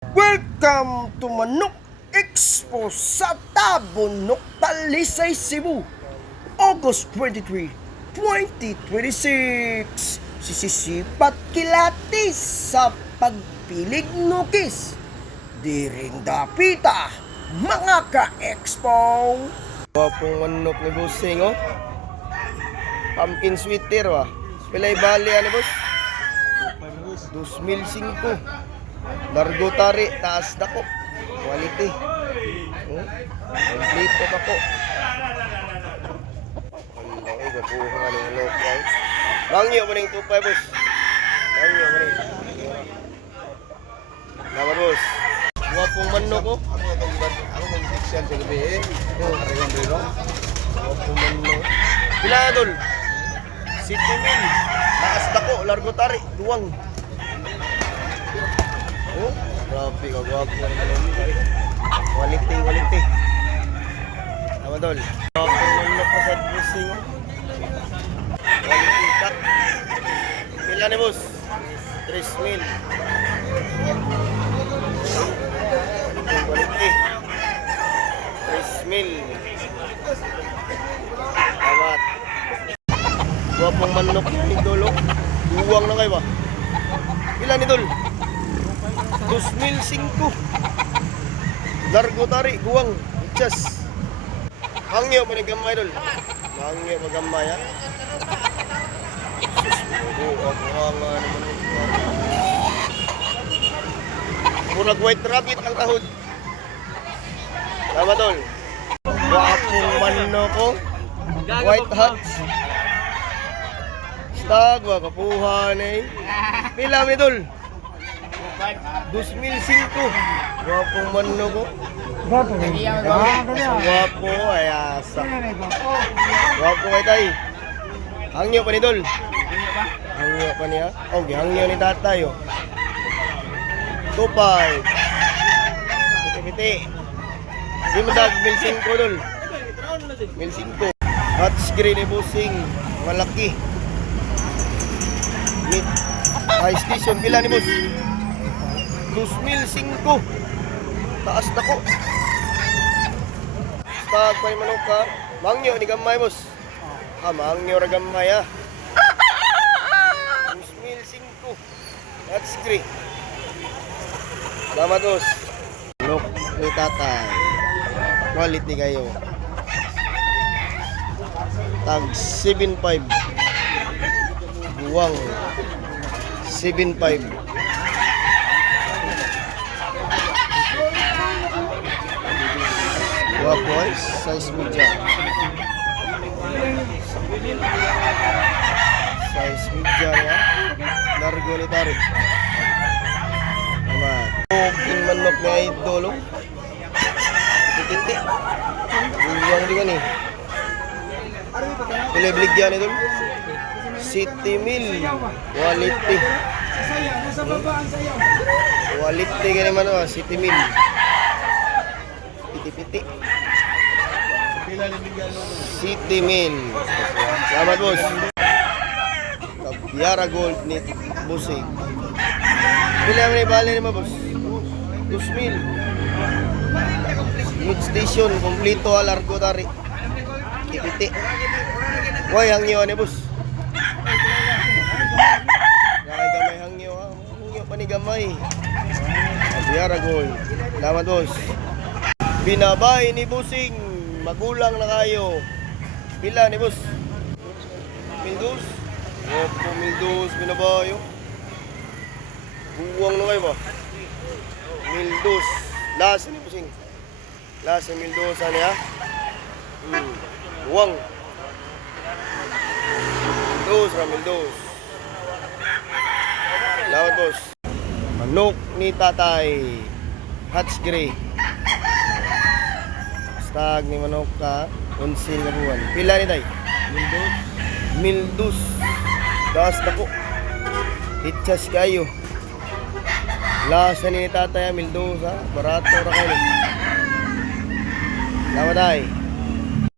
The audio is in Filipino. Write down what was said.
Welcome to Manok Expo sa Tabunok, Talisay, Cebu, August 23, 2026. Sisisipat kilatis sa pagpilig nukis. Diring dapita, mga ka-expo. Wapong manok ni Busing, oh. Pumpkin sweeter, wah. Pilay bali, ano, boss? 2005. Largo tari, taas dako. Quality. Complete pa po. Ang laki, gapuha nga ng local. Langyo mo ng 2.5, boss. Langyo mo ng. Nama, boss. Wapong manok, oh. Ako may section sa gabi eh. Ariwan rero. Wapong manok. Pila na, tol? City Mill. Taas dako, largo tari, duwang. Oh, grabe ka, gwapo na naman. Quality. Tama, tol. Wapong manok pa sa dressing, oh. Quality cut. Pila ni, boss? 3,000. Quality. 3,000. Tawat. Wapong manok ni Dolo. Duwang na kayo ba? Pila ni Dol? 2,005. Largo tari, guwang. Chas. Hangyo pa ni gamay, Dol. Hangyo pa gamay, ha? Oo, ako nga naman. Murag white rabbit ang tahod. Tama, Dol. Wapong manok ko. White hats. Stag, wakapuhan eh. Pila ni Dol? 2,005. Wapong manok ko. Wapo, ayasa. Wapo kay tay. Hangyo pa ni Dol. Hangyo pa niya. Oh, hangyo ni tatay, oh. 2,500. Piti-piti. Di mo dag 1,500, Dol. 1,500. Hot screen ni Busing. Malaki. Mid. High station. Pila ni boss? 2,005. Taas na ko. Stag pa yung manok, ha? Mangyo ni gamay, boss. Mangyo ra gamay, ha? 2,005. Hot screen. Salamat, boss. Manok ni tatay. Quality kayo. Tag 7,500. Buwang 7,500. Buwang boys, size media. Size media ya. Largo ni tari. Naman. Yung manok na idolo. Titi. Buwang di ka ni. Pilibligyan ito. City Mill. Quality. Quality ka naman, oh. City Mill. Piti-piti. City Mill. Salamat, boss. Kabyara Gold ni Busing. Pila mo na ibali naman, boss? 2,000. Mid station. Kompleto, largo tari. Piti-piti. Why, hangyo ni boss? Gamay hangyo, ha? Hangyo pa ni gamay. Kabyara Gold. Salamat, boss. Binabay ni Busing. Magulang na kayo. Pila ni boss? 1,200. Opo, 1,200. Binabayo. Buwang na kayo ba? 1,200. Lasa ni Busing. Lasa 1,200. Ano ya? Buwang. 1,200. Salamat, boss. Manok ni tatay. Hats gray. Stag ni manok ka. Konsil na buwan. Pila ni tay? 1,200. Taas na po. Hitchas kayo. Lasa ni tatay 1,200, ha? Barato ra kayo. Salamat, tay.